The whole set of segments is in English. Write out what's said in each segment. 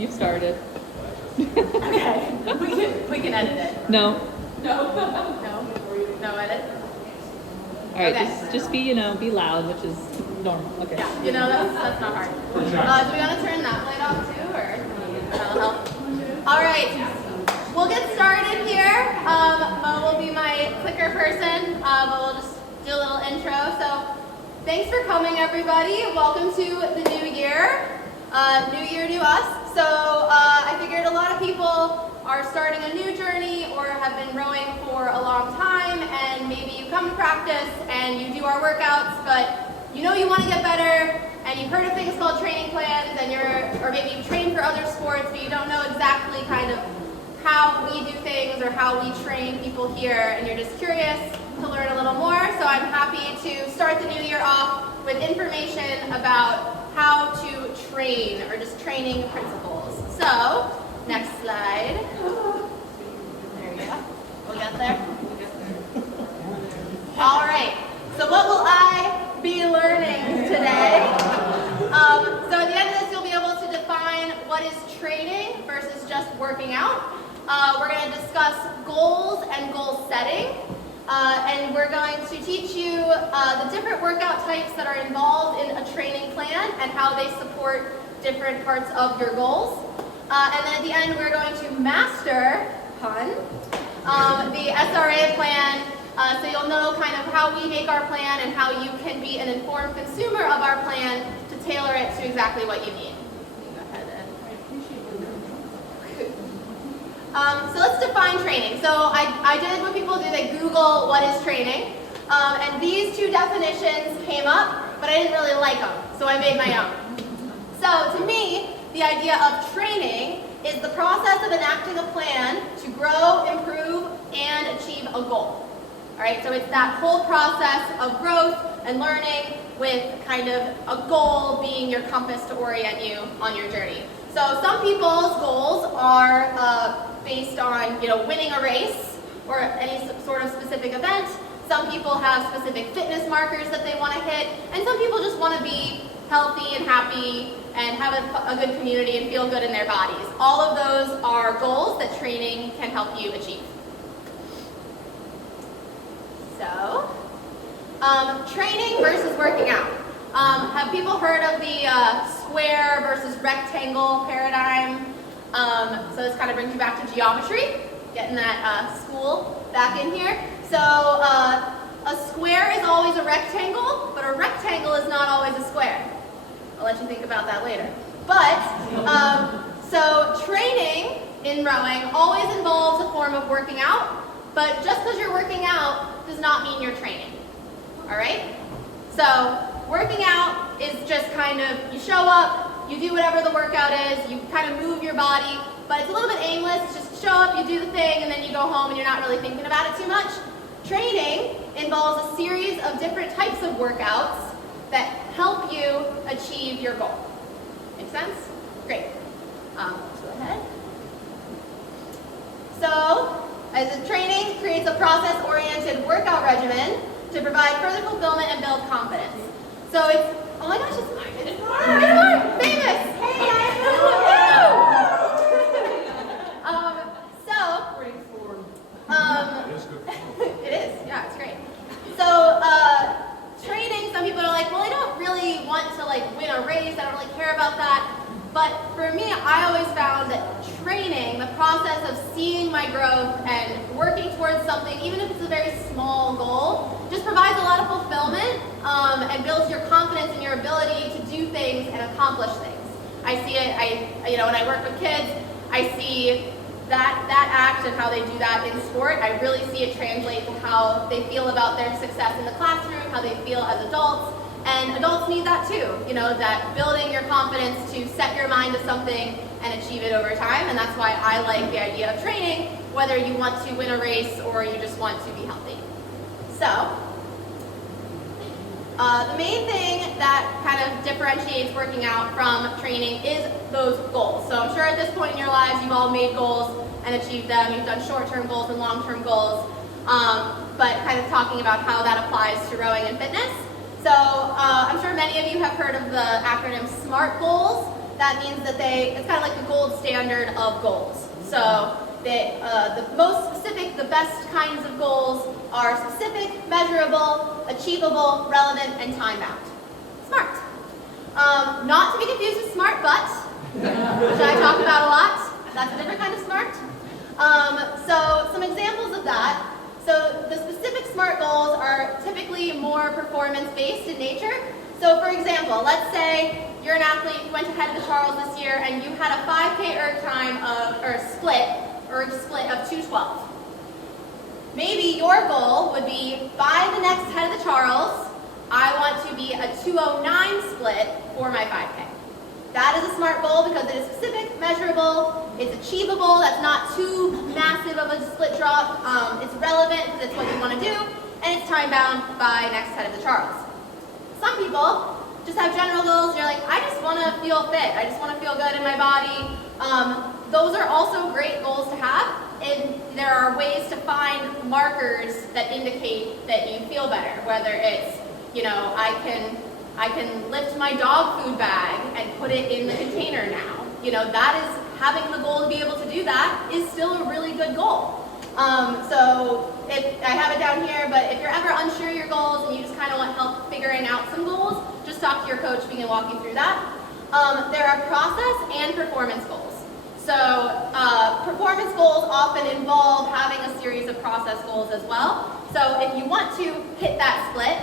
You started. Okay, we can edit it. No. No? No edit? All right, Okay. just be loud, which is normal. Okay. Yeah, that's not hard. Do we want to turn that light off too, or that'll help? All right, we'll get started here. Mo will be my clicker person, but we'll just do a little intro. So, thanks for coming, everybody. Welcome to the new year. New year, new us. So, I figured a lot of people are starting a new journey or have been rowing for a long time, and maybe you come to practice and you do our workouts, but you know you want to get better, and you've heard of things called training plans, and or maybe you've trained for other sports, but you don't know exactly kind of how we do things or how we train people here, and you're just curious to learn a little more. So I'm happy to start the new year off with information about how to train, or just training principles. So, next slide. There we go. We'll get there. All right. So what will I be learning today? So at the end of this, you'll be able to define what is training versus just working out. We're going to discuss goals and goal setting. And we're going to teach you the different workout types that are involved in a training plan and how they support different parts of your goals. And then at the end, we're going to master, the SRA plan, so you'll know kind of how we make our plan and how you can be an informed consumer of our plan to tailor it to exactly what you need. So let's define training. So I did what people do, they Google what is training. And these two definitions came up, but I didn't really like them, so I made my own. So to me, the idea of training is the process of enacting a plan to grow, improve, and achieve a goal. All right, so it's that whole process of growth and learning with kind of a goal being your compass to orient you on your journey. So some people's goals are based on, winning a race or any sort of specific event. Some people have specific fitness markers that they want to hit, and some people just want to be healthy and happy and have a good community and feel good in their bodies. All of those are goals that training can help you achieve. So, training versus working out. Have people heard of the square versus rectangle paradigm? So this kind of brings you back to geometry, getting that school back in here. So a square is always a rectangle, but a rectangle is not always a square. I'll let you think about that later. But, so training in rowing always involves a form of working out, but just because you're working out does not mean you're training, all right? So working out is just kind of, you show up, you do whatever the workout is, you kind of move your body, but it's a little bit aimless. It's just show up, you do the thing, and then you go home and you're not really thinking about it too much. Training involves a series of different types of workouts that help you achieve your goal. Make sense? Great. Let's go ahead. So, as a training creates a process-oriented workout regimen to provide further fulfillment and build confidence. So it's, oh my gosh, it's Mark! It's Mark! Famous! Hey, it is, yeah, it's great. So, training, some people are like, well, I don't really want to win a race, I don't really care about that. But for me, I always found that training, the process of seeing my growth and working towards something, even if it's a very small goal, just provides a lot of fulfillment and builds your confidence in your ability to do things and accomplish things. I see it, when I work with kids, I see that act and how they do that in sport. I really see it translate to how they feel about their success in the classroom, how they feel as adults. And adults need that too, that building your confidence to set your mind to something and achieve it over time. And that's why I like the idea of training, whether you want to win a race or you just want to be healthy. So, the main thing that kind of differentiates working out from training is those goals. So I'm sure at this point in your lives, you've all made goals and achieved them. You've done short-term goals and long-term goals, but kind of talking about how that applies to rowing and fitness. So I'm sure many of you have heard of the acronym SMART goals. that means that it's kind of like the gold standard of goals. So the most specific, the best kinds of goals are specific, measurable, achievable, relevant, and time-bound. SMART. Not to be confused with SMART but, which I talk about a lot. That's a different kind of SMART. So some examples of that. So the specific SMART goals are typically more performance-based in nature. So for example, let's say you're an athlete, you went to Head of the Charles this year, and you had a 5K erg time erg split of 2:12. Maybe your goal would be, by the next Head of the Charles, I want to be a 2:09 split for my 5K. That is a SMART goal because it is specific, measurable, it's achievable, that's not too massive of a split drop, it's relevant because it's what you want to do, and it's time-bound by next Head of the Charles. Some people just have general goals, you're like, I just want to feel fit, I just want to feel good in my body. Those are also great goals to have, and there are ways to find markers that indicate that you feel better, whether it's, I can lift my dog food bag and put it in the container now. That is, having the goal to be able to do that is still a really good goal. So if I have it down here, but if you're ever unsure of your goals and you just kind of want help figuring out some goals, just talk to your coach, we can walk you through that. There are process and performance goals. So performance goals often involve having a series of process goals as well. So if you want to hit that split,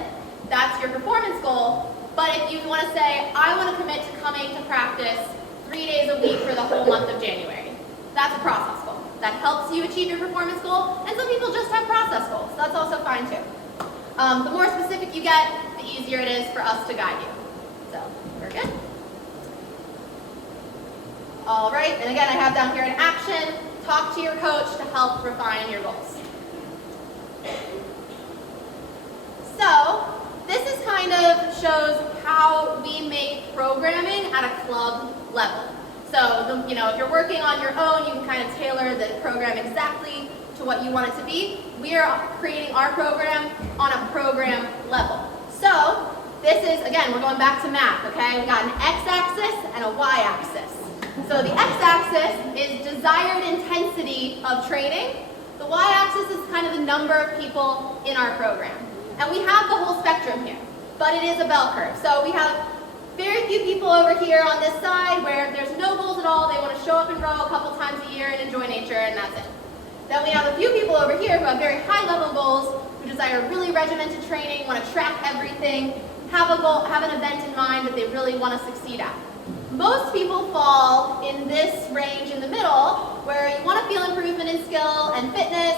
that's your performance goal. But if you want to say, I want to commit to coming to practice 3 days a week for the whole month of January, that's a process goal. That helps you achieve your performance goal, and some people just have process goals. That's also fine too. The more specific you get, the easier it is for us to guide you. So, we're good. All right, and again, I have down here an action. Talk to your coach to help refine your goals. So, this is kind of shows how we make programming at a club level. So, if you're working on your own, you can kind of tailor the program exactly to what you want it to be. We are creating our program on a program level. So, this is, again, we're going back to math, okay? We got an x-axis and a y-axis. So the x-axis is desired intensity of training. The y-axis is kind of the number of people in our program. And we have the whole spectrum here, but it is a bell curve. So we have very few people over here on this side where there's no goals at all. They want to show up and row a couple times a year and enjoy nature, and that's it. Then we have a few people over here who have very high-level goals, who desire really regimented training, want to track everything, have a goal, have an event in mind that they really want to succeed at. Most people fall in this range in the middle, where you want to feel improvement in skill and fitness,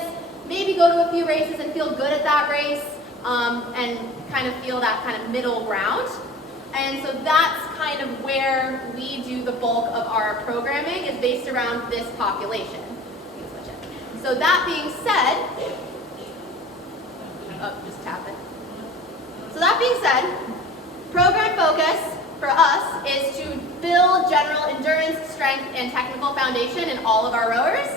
maybe go to a few races and feel good at that race, and kind of feel that kind of middle ground. And so that's kind of where we do the bulk of our programming, is based around this population. So that being said, just tap it. So that being said, program focus for us is to build general endurance, strength, and technical foundation in all of our rowers,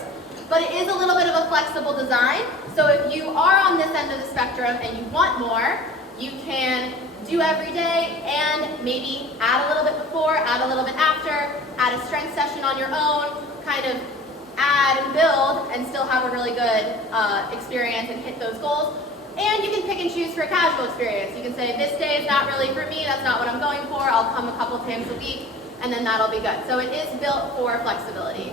but it is a little bit of a flexible design. So if you are on this end of the spectrum and you want more, you can do every day and maybe add a little bit before, add a little bit after, add a strength session on your own, kind of add and build and still have a really good experience and hit those goals. And you can pick and choose for a casual experience. You can say, this day is not really for me, that's not what I'm going for, I'll come a couple times a week, and then that'll be good. So it is built for flexibility.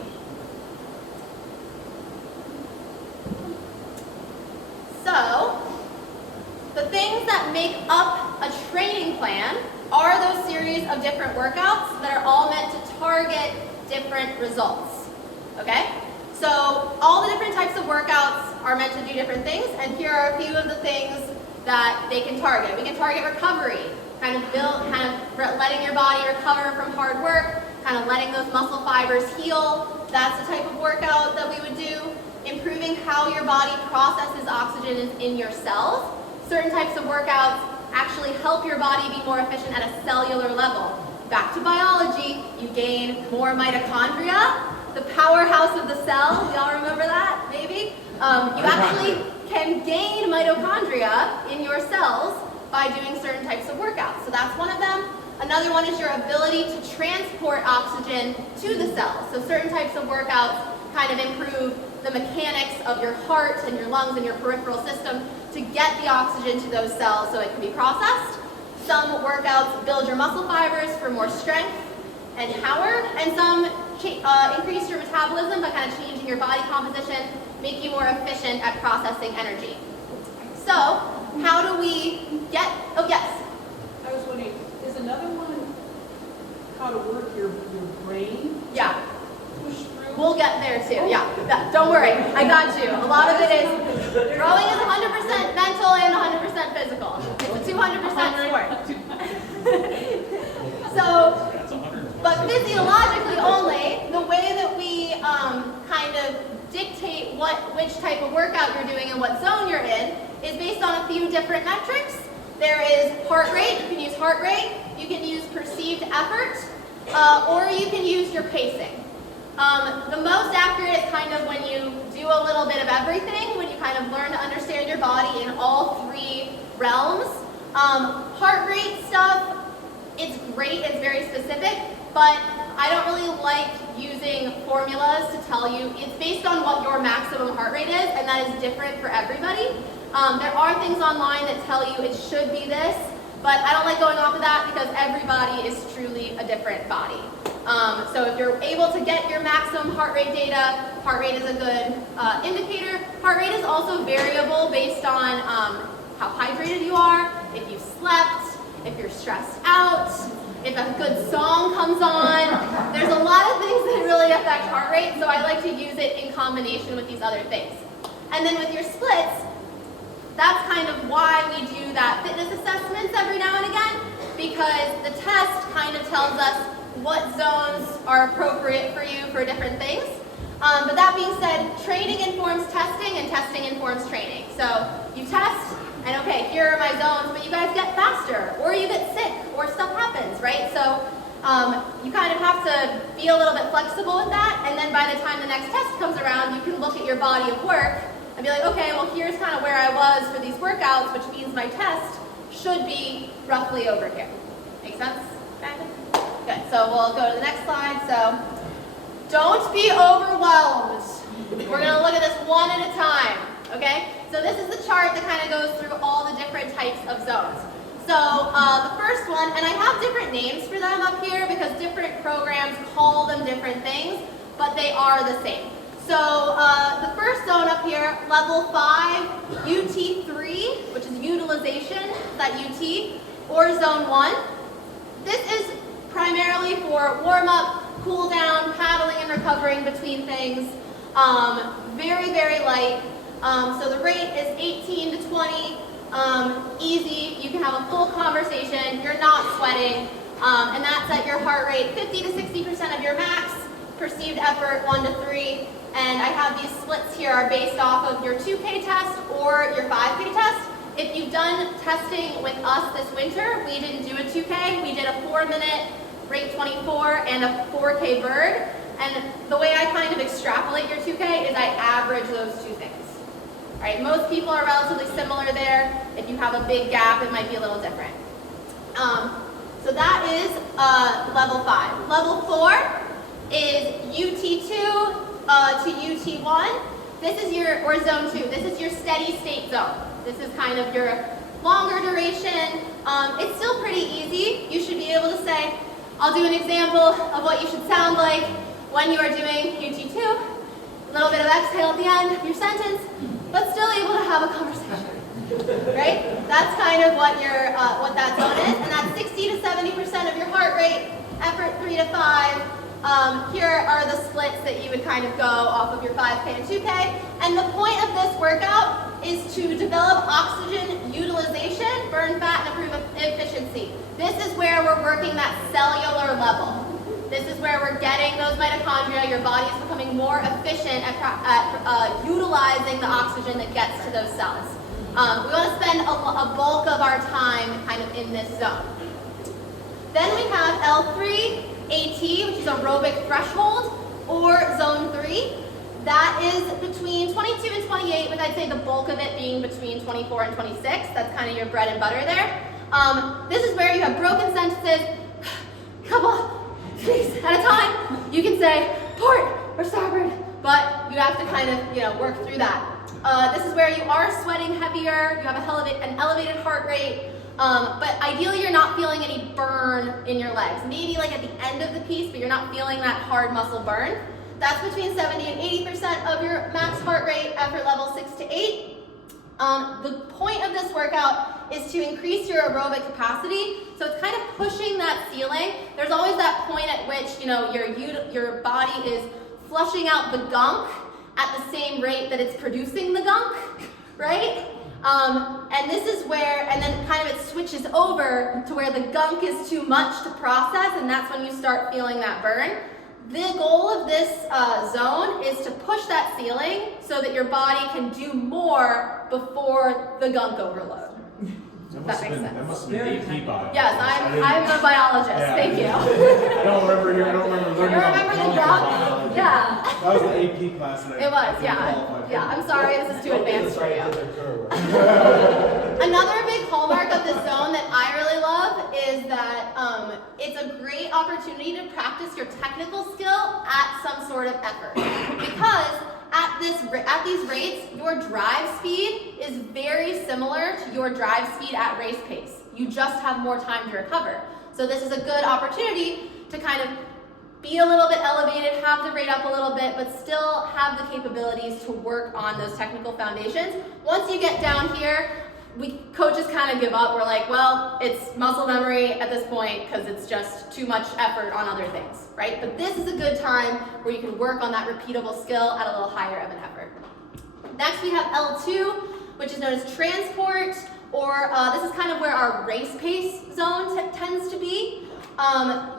So, the things that make up a training plan are those series of different workouts that are all meant to target different results. Okay? So all the different types of workouts are meant to do different things, and here are a few of the things that they can target. We can target recovery, kind of letting your body recover from hard work, kind of letting those muscle fibers heal. That's the type of workout that we would do. Improving how your body processes oxygen in your cells. Certain types of workouts actually help your body be more efficient at a cellular level. Back to biology, you gain more mitochondria, the powerhouse of the cell. Y'all remember that, maybe? You actually can gain mitochondria in your cells by doing certain types of workouts. So that's one of them. Another one is your ability to transport oxygen to the cells. So certain types of workouts kind of improve the mechanics of your heart and your lungs and your peripheral system to get the oxygen to those cells so it can be processed. Some workouts build your muscle fibers for more strength and power, and some increase your metabolism by kind of changing your body composition, make you more efficient at processing energy. So, how do we get, oh yes? I was wondering, is another one how to work your brain? Yeah. Push through? We'll get there too, yeah. Don't worry, I got you. A lot of it is, rowing is 100% mental and 100% physical. It's a 200% sport. So, but physiologically only, the way that we kind of dictate which type of workout you're doing and what zone you're in is based on a few different metrics. There is heart rate, you can use heart rate, you can use perceived effort, or you can use your pacing. The most accurate is kind of when you do a little bit of everything, when you kind of learn to understand your body in all three realms. Heart rate stuff, it's great, it's very specific, but I don't really like using formulas to tell you. It's based on what your maximum heart rate is, and that is different for everybody. There are things online that tell you it should be this, but I don't like going off of that because everybody is truly a different body. So if you're able to get your maximum heart rate data, heart rate is a good indicator. Heart rate is also variable based on how hydrated you are, if you slept, if you're stressed out, if a good song comes on. There's a lot of things that really affect heart rate, so I like to use it in combination with these other things. And then with your splits, that's kind of why we do that fitness assessments every now and again, because the test kind of tells us what zones are appropriate for you for different things. But that being said, training informs testing and testing informs training. So you test, and okay, here are my zones, but you guys get faster, or you get sick, or stuff happens, right? So you kind of have to be a little bit flexible with that, and then by the time the next test comes around, you can look at your body of work and be like, okay, well here's kind of where I was for these workouts, which means my test should be roughly over here. Make sense? Good, so we'll go to the next slide. So, don't be overwhelmed. We're gonna look at this one at a time, okay? So this is the chart that kind of goes through all the different types of zones. So the first one, and I have different names for them up here because different programs call them different things, but they are the same. So the first zone up here, level 5, UT3, which is utilization, that UT, or zone 1. This is primarily for warm-up, cool-down, paddling and recovering between things. Very, very light. So the rate is 18 to 20, easy. You can have a full conversation. You're not sweating. And that's at your heart rate, 50 to 60% of your max, perceived effort, 1 to 3. And I have these splits here are based off of your 2K test or your 5K test. If you've done testing with us this winter, we didn't do a 2K. We did a 4-minute rate 24 and a 4K bird. And the way I kind of extrapolate your 2K is I average those two things. All right, most people are relatively similar there. If you have a big gap, it might be a little different. So that is level 5. Level 4 is UT2 to UT1. This is your, or zone 2, this is your steady state zone. This is kind of your longer duration. It's still pretty easy. You should be able to say, I'll do an example of what you should sound like when you are doing UT2. A little bit of exhale at the end of your sentence, but still able to have a conversation, right? That's kind of what your what that zone is, and that's 60 to 70% of your heart rate, effort 3 to 5. Here are the splits that you would kind of go off of your 5K and 2K. And the point of this workout is to develop oxygen utilization, burn fat, and improve efficiency. This is where we're working that cellular level. This is where we're getting those mitochondria. Your body is becoming more efficient at utilizing the oxygen that gets to those cells. We want to spend a bulk of our time kind of in this zone. Then we have L3, AT, which is aerobic threshold, or zone 3. That is between 22 and 28, with I'd say the bulk of it being between 24 and 26. That's kind of your bread and butter there. This is where you have broken sentences, couple tweaks at a time. You can say port or starboard, but you have to kind of, work through that. This is where you are sweating heavier, you have an elevated heart rate, but ideally you're not feeling any burn in your legs. Maybe like at the end of the piece, but you're not feeling that hard muscle burn. That's between 70 and 80% of your max heart rate, effort level 6 to 8. The point of this workout is to increase your aerobic capacity. So it's kind of pushing that ceiling. There's always that point at which, your body is flushing out the gunk at the same rate that it's producing the gunk, right? And this is where, and then kind of it switches over to where the gunk is too much to process, and that's when you start feeling that burn. The goal of this zone is to push that ceiling so that your body can do more before the gunk overload. That makes sense. That must have been AP bio. Yes, I'm a biologist. Yeah. Thank you. I don't remember learning You remember the drop? biology. Yeah. That was the AP class. And It was, I yeah. didn't qualify. Yeah, I'm sorry, this is too advanced for you. Another big hallmark of this zone that I really love is that it's a great opportunity to practice your technical skill at some sort of effort. Because at these rates, your drive speed is very similar to your drive speed at race pace. You just have more time to recover. So this is a good opportunity to kind of be a little bit elevated, have the rate up a little bit, but still have the capabilities to work on those technical foundations. Once you get down here, coaches kind of give up. We're like, well, it's muscle memory at this point because it's just too much effort on other things, right? But this is a good time where you can work on that repeatable skill at a little higher of an effort. Next, we have L2, which is known as transport, or this is kind of where our race pace zone tends to be.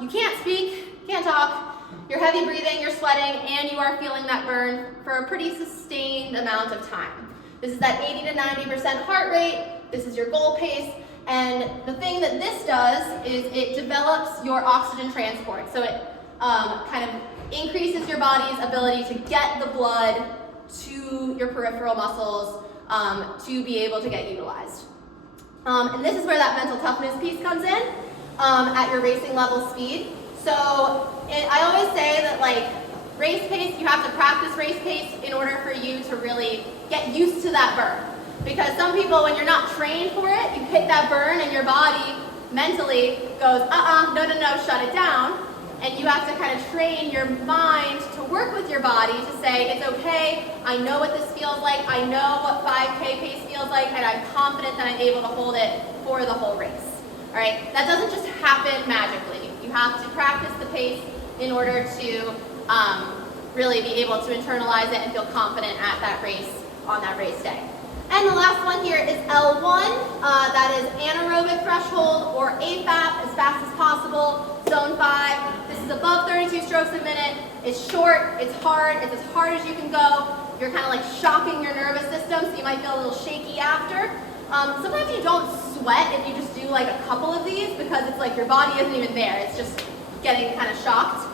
You can't speak, can't talk, you're heavy breathing, you're sweating, and you are feeling that burn for a pretty sustained amount of time. This is that 80 to 90% heart rate, this is your goal pace, and the thing that this does is it develops your oxygen transport. So it kind of increases your body's ability to get the blood to your peripheral muscles to be able to get utilized. And this is where that mental toughness piece comes in at your racing level speed. So I always say that race pace, you have to practice race pace in order for you to really get used to that burn. Because some people, when you're not trained for it, you hit that burn and your body mentally goes, no, shut it down. And you have to kind of train your mind to work with your body to say, it's okay, I know what this feels like, I know what 5K pace feels like, and I'm confident that I'm able to hold it for the whole race. All right, that doesn't just happen magically. You have to practice the pace in order to really be able to internalize it and feel confident at that race on that race day. And the last one here is L1, that is anaerobic threshold or AFAP, as fast as possible, zone 5. This is above 32 strokes a minute. It's short, it's hard, it's as hard as you can go. You're kind of shocking your nervous system, so you might feel a little shaky after. Sometimes you don't sweat if you just do a couple of these because it's your body isn't even there. It's just getting kind of shocked.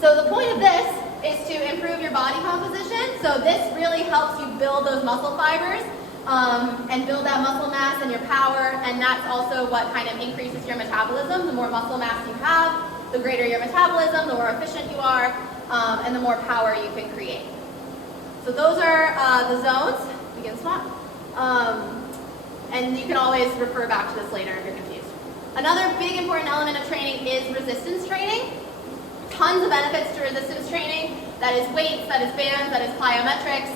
So the point of this is to improve your body composition. So this really helps you build those muscle fibers and build that muscle mass and your power, and that's also what kind of increases your metabolism. The more muscle mass you have, the greater your metabolism, the more efficient you are, and the more power you can create. So those are the zones. Begin squat. And you can always refer back to this later if you're confused. Another big important element of training is resistance training. Tons of benefits to resistance training. That is weights, that is bands, that is plyometrics.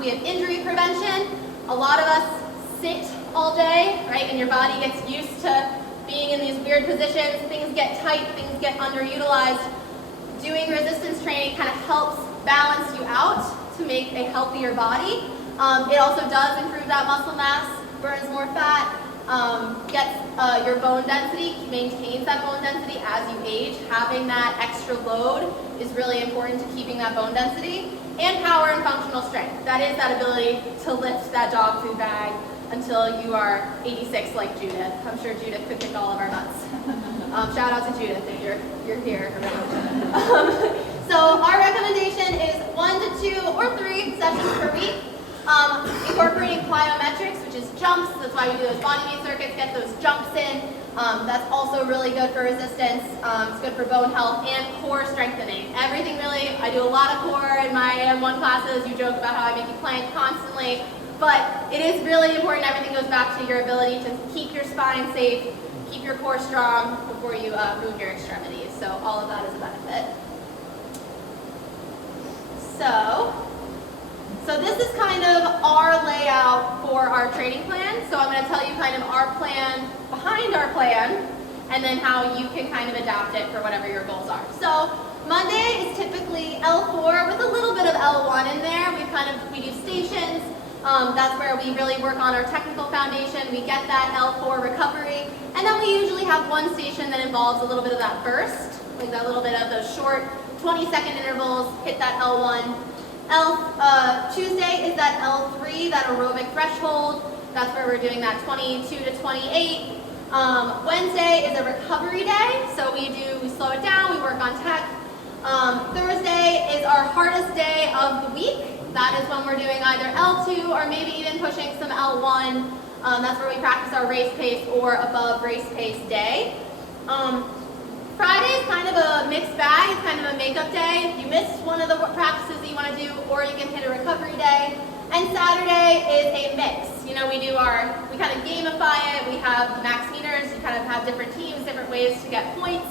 We have injury prevention. A lot of us sit all day, right? And your body gets used to being in these weird positions. Things get tight, things get underutilized. Doing resistance training kind of helps balance you out to make a healthier body. It also does improve that muscle mass, burns more fat, gets your bone density, maintains that bone density as you age. Having that extra load is really important to keeping that bone density. And power and functional strength. That is that ability to lift that dog food bag until you are 86 like Judith. I'm sure Judith could kick all of our butts. Shout out to Judith if you're here. So our recommendation is 1 to 2 or 3 sessions per week. Incorporating plyometrics, which is jumps. That's why we do those body weight circuits, get those jumps in. That's also really good for resistance. It's good for bone health and core strengthening. Everything really, I do a lot of core in my AM1 classes. You joke about how I make you plank constantly, but it is really important. Everything goes back to your ability to keep your spine safe, keep your core strong before you move your extremities. So all of that is a benefit. So this is kind of our layout for our training plan. So I'm going to tell you kind of our plan behind our plan, and then how you can kind of adapt it for whatever your goals are. So Monday is typically L4 with a little bit of L1 in there. We do stations. That's where we really work on our technical foundation. We get that L4 recovery, and then we usually have one station that involves a little bit of that burst, like that little bit of those short 20-second intervals, hit that L1. Tuesday is that L3, that aerobic threshold. That's where we're doing that 22 to 28. Wednesday is a recovery day, so we slow it down, we work on tech. Thursday is our hardest day of the week. That is when we're doing either L2 or maybe even pushing some L1. That's where we practice our race pace or above race pace day. Friday is kind of a mixed bag. It's kind of a makeup day. If you missed one of the practices that you want to do, or you can hit a recovery day. And Saturday is a mix. You know, we kind of gamify it. We have max meters. You kind of have different teams, different ways to get points.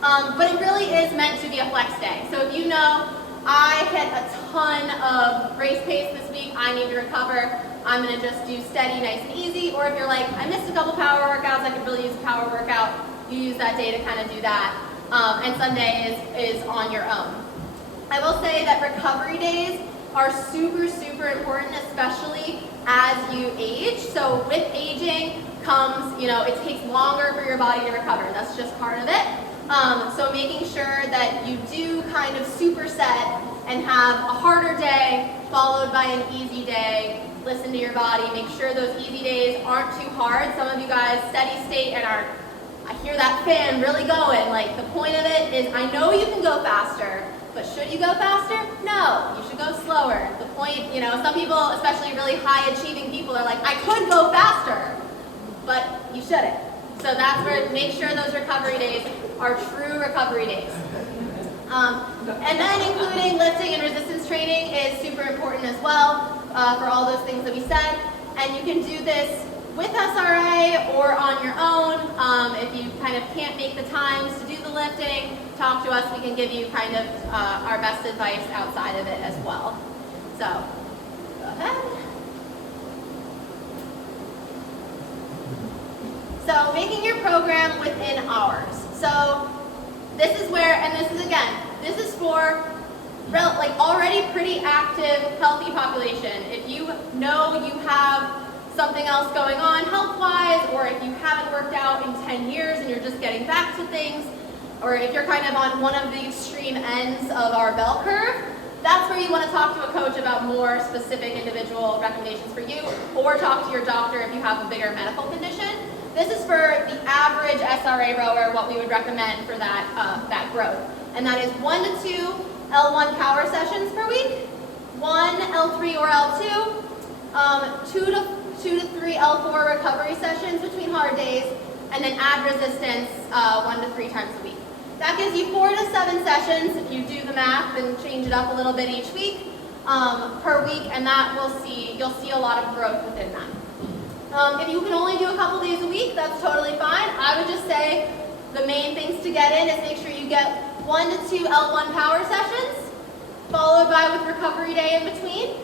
But it really is meant to be a flex day. So if you know, I hit a ton of race pace this week, I need to recover, I'm going to just do steady, nice and easy. Or if you're like, I missed a couple power workouts, I could really use a power workout, you use that day to kind of do that. And Sunday is on your own. I will say that recovery days are super, super important, especially as you age. So with aging comes, it takes longer for your body to recover. That's just part of it. So making sure that you do kind of superset and have a harder day followed by an easy day. Listen to your body. Make sure those easy days aren't too hard. Some of you guys steady state and I hear that fan really going. Like, the point of it is, I know you can go faster, but should you go faster? No, you should go slower. The point, some people, especially really high achieving people, are like, I could go faster, but you shouldn't. So that's where, make sure those recovery days are true recovery days. And then including lifting and resistance training is super important as well for all those things that we said. And you can do this with SRA or on your own. If you kind of can't make the times to do the lifting, talk to us. We can give you kind of our best advice outside of it as well. So, go ahead. So, making your program within hours. So, this is where, and this is again, this is for already pretty active, healthy population. If you know you have something else going on health-wise, or if you haven't worked out in 10 years and you're just getting back to things, or if you're kind of on one of the extreme ends of our bell curve, that's where you want to talk to a coach about more specific individual recommendations for you, or talk to your doctor if you have a bigger medical condition. This is for the average SRA rower, what we would recommend for that growth. And that is 1 to 2 L1 power sessions per week, 1 L3 or L2, 2 to 3 L4 recovery sessions between hard days, and then add resistance 1 to 3 times a week. That gives you 4 to 7 sessions if you do the math and change it up a little bit each week per week, and that you'll see a lot of growth within that. If you can only do a couple days a week, that's totally fine. I would just say the main things to get in is make sure you get 1 to 2 L1 power sessions, followed by with recovery day in between,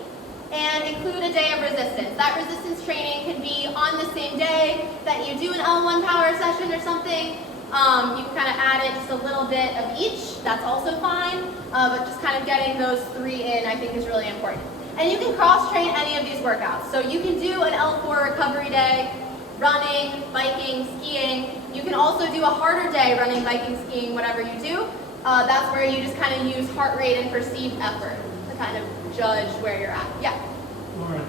and include a day of resistance. That resistance training can be on the same day that you do an L1 power session or something. You can kind of add in just a little bit of each. That's also fine, but just kind of getting those 3 in, I think, is really important. And you can cross-train any of these workouts. So you can do an L4 recovery day, running, biking, skiing. You can also do a harder day, running, biking, skiing, whatever you do. That's where you just kind of use heart rate and perceived effort to kind of judge where you're at. Yeah? Lauren,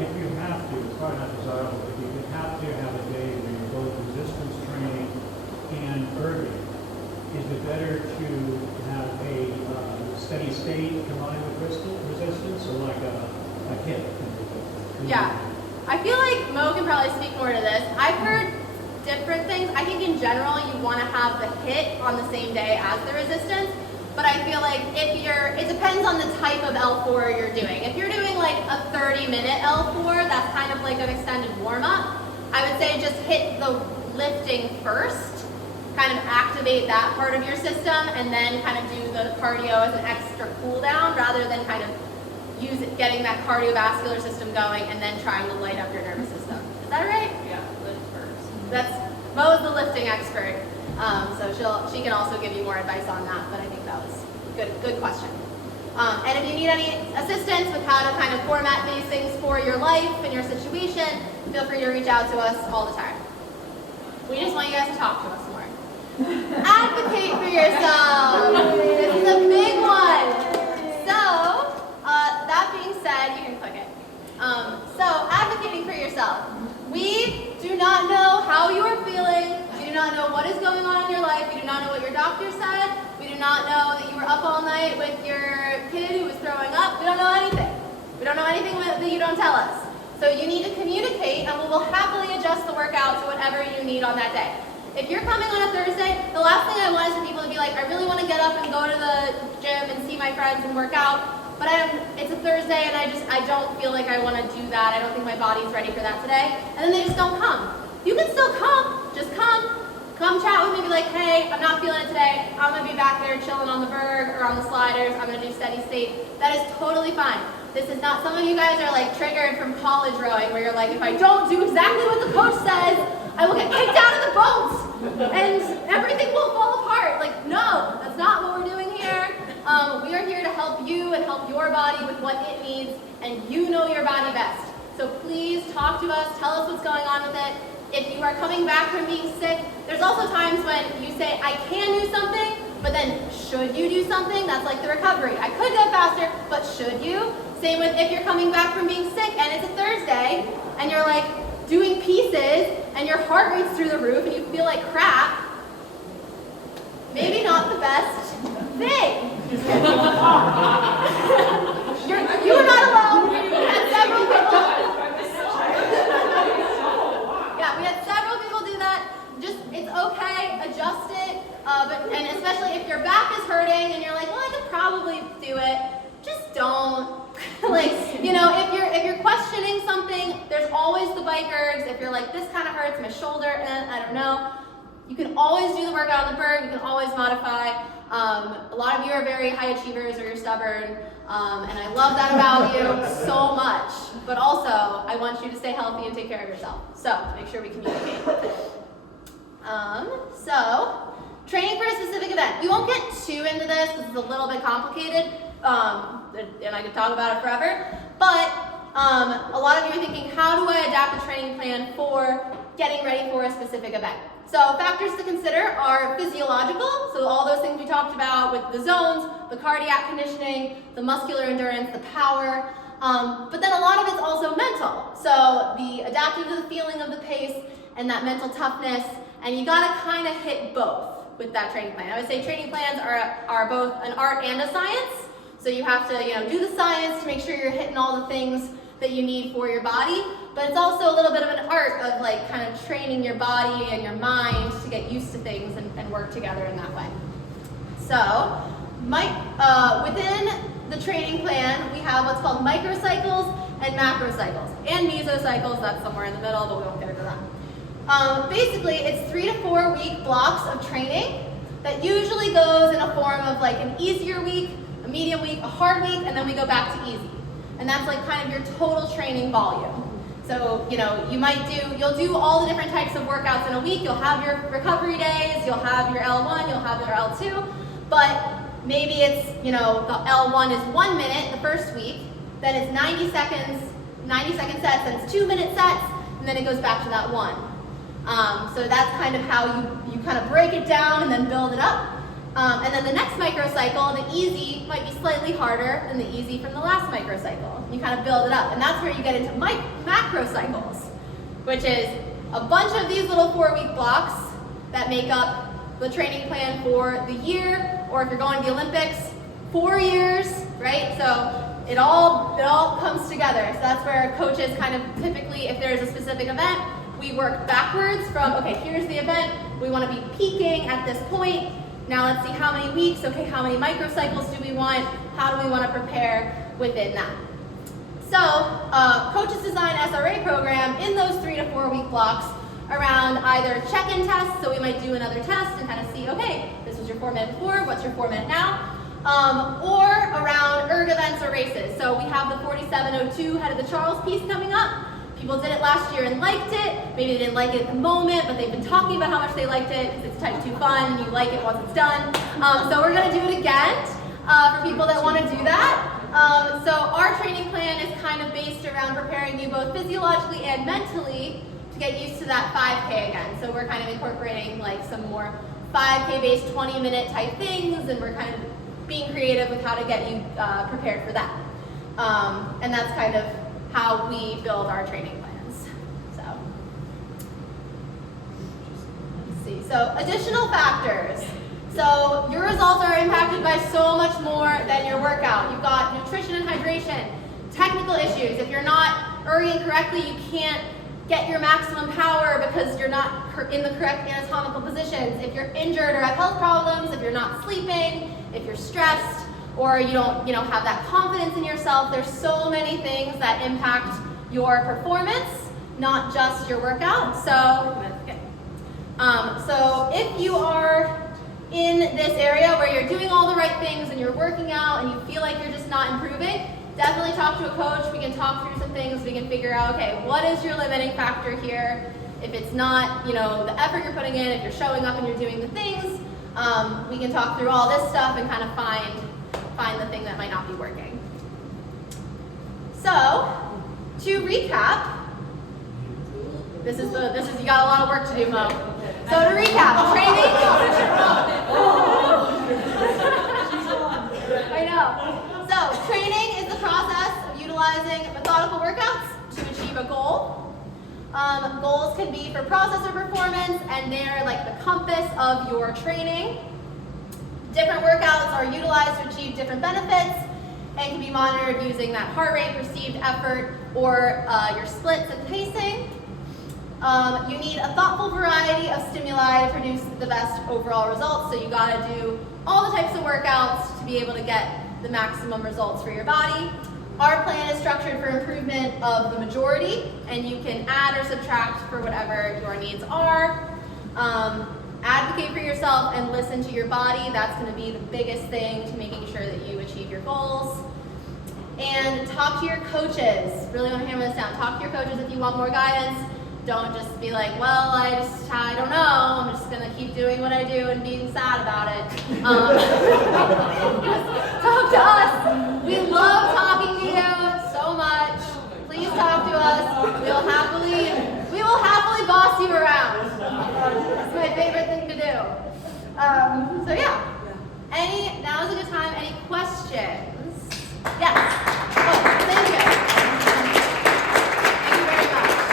if you have to, it's probably not desirable, if you have to have a day where you're both resistance training and erging, is it better to have a steady state combined with resistance, or like a HIIT? Yeah. I feel like Mo can probably speak more to this. I've heard different things. I think in general you want to have the HIIT on the same day as the resistance, but I feel like it depends on the type of L4 you're doing. If you're doing like a 30-minute L4, that's kind of like an extended warm-up, I would say just hit the lifting first, kind of activate that part of your system, and then kind of do the cardio as an extra cool down rather than kind of getting that cardiovascular system going and then trying to light up your nervous system. Is that right? Yeah, lift first. Mo's the lifting expert, so she can also give you more advice on that, but I think that was good question. And if you need any assistance with how to kind of format these things for your life and your situation, feel free to reach out to us all the time. We just want you guys to talk to us more. Advocate for yourself. This is a big one. So, that being said, you can click it. So, advocating for yourself. We do not know how you are feeling. We do not know what is going on in your life. We do not know what your doctor said. We do not know that you were up all night with your kid who was throwing up. We don't know anything. We don't know anything that you don't tell us. So you need to communicate, and we will happily adjust the workout to whatever you need on that day. If you're coming on a Thursday, the last thing I want is for people to be like, I really want to get up and go to the gym and see my friends and work out, but it's a Thursday and I don't feel like I want to do that. I don't think my body's ready for that today. And then they just don't come. You can still come. Just come. Come chat with me, be like, hey, I'm not feeling it today. I'm going to be back there chilling on the Berg or on the sliders. I'm going to do steady state. That is totally fine. This is not, some of you guys are like triggered from college rowing where you're like, if I don't do exactly what the coach says, I will get kicked out of the boat and everything will fall apart. Like, no, that's not what we're doing here. We are here to help you and help your body with what it needs, and you know your body best. So please talk to us, tell us what's going on with it. If you are coming back from being sick, there's also times when you say, I can do something, but then should you do something? That's like the recovery. I could go faster, but should you? Same with if you're coming back from being sick and it's a Thursday and you're like doing pieces and your heart rate's through the roof and you feel like crap, maybe not the best thing. You are not alone. We had several people. Yeah, we had several people do that. Just, it's okay, adjust it. And especially if your back is hurting and you're like, well, I could probably do it. Just don't. Like, you know, if you're questioning something, there's always the bike ergs. If you're like, this kind of hurts, my shoulder, I don't know. You can always do the workout on the Berg. You can always modify. A lot of you are very high achievers or you're stubborn. And I love that about you so much. But also, I want you to stay healthy and take care of yourself. So, make sure we communicate. So, training for a specific event. We won't get too into this because it's a little bit complicated. And I could talk about it forever. But a lot of you are thinking, how do I adapt a training plan for getting ready for a specific event? So factors to consider are physiological, so all those things we talked about with the zones, the cardiac conditioning, the muscular endurance, the power, but then a lot of it's also mental. So the adapting to the feeling of the pace and that mental toughness, and you gotta kind of hit both with that training plan. I would say training plans are both an art and a science. So you have to, do the science to make sure you're hitting all the things that you need for your body, but it's also a little bit of an art of like kind of training your body and your mind to get used to things and work together in that way. So, within the training plan, we have what's called microcycles and macrocycles, and mesocycles, that's somewhere in the middle, but we won't get into that. Basically, it's 3 to 4 week blocks of training that usually goes in a form of like an easier week, a medium week, a hard week, and then we go back to easy. And that's like kind of your total training volume. So, you'll do all the different types of workouts in a week. You'll have your recovery days, you'll have your L1, you'll have your L2, but maybe it's, the L1 is 1 minute the first week, then it's 90 second sets, then it's 2-minute sets, and then it goes back to that one. So that's kind of how you kind of break it down and then build it up. And then the next microcycle, the easy, might be slightly harder than the easy from the last microcycle. You kind of build it up, and that's where you get into macrocycles, which is a bunch of these little 4-week blocks that make up the training plan for the year, or if you're going to the Olympics, 4 years, right? So it all comes together. So that's where coaches kind of typically, if there's a specific event, we work backwards from, okay, here's the event. We want to be peaking at this point. Now let's see how many weeks, okay, how many microcycles do we want? How do we want to prepare within that? So, coaches design SRA program in those 3 to 4 week blocks around either check-in tests, so we might do another test and kind of see, okay, this was your 4 minute before, what's your 4 minute now? Or around erg events or races. So we have the 4702 Head of the Charles piece coming up. People did it last year and liked it. Maybe they didn't like it at the moment, but they've been talking about how much they liked it because it's type 2 fun and you like it once it's done. So we're gonna do it again for people that wanna do that. So our training plan is kind of based around preparing you both physiologically and mentally to get used to that 5K again. So we're kind of incorporating like some more 5K based 20-minute type things, and we're kind of being creative with how to get you prepared for that. And that's kind of how we build our training plans. So, let's see. So additional factors. So your results are impacted by so much more than your workout. You've got nutrition and hydration, technical issues. If you're not erging correctly, you can't get your maximum power because you're not in the correct anatomical positions. If you're injured or have health problems, if you're not sleeping, if you're stressed, or you don't have that confidence in yourself, there's so many things that impact your performance, not just your workout. So if you are in this area where you're doing all the right things and you're working out and you feel like you're just not improving, definitely talk to a coach. We can talk through some things. We can figure out, okay, what is your limiting factor here? If it's not, the effort you're putting in, if you're showing up and you're doing the things, we can talk through all this stuff and kind of find the thing that might not be working. So, to recap, this is you got a lot of work to do, Mo. So to recap, training. I know. So training is the process of utilizing methodical workouts to achieve a goal. Goals can be for process or performance, and they're like the compass of your training. Different workouts are utilized to achieve different benefits and can be monitored using that heart rate, perceived effort, or your splits and pacing. You need a thoughtful variety of stimuli to produce the best overall results, so you gotta do all the types of workouts to be able to get the maximum results for your body. Our plan is structured for improvement of the majority, and you can add or subtract for whatever your needs are. Advocate for yourself and listen to your body. That's gonna be the biggest thing to making sure that you achieve your goals. And talk to your coaches. Really wanna hammer this down. Talk to your coaches if you want more guidance. Don't just be like, well, I don't know, I'm just gonna keep doing what I do and being sad about it. Talk to us. We love talking to you so much. Please talk to us. We will happily boss you around. That's my favorite thing to do. So yeah. Now's a good time. Any questions?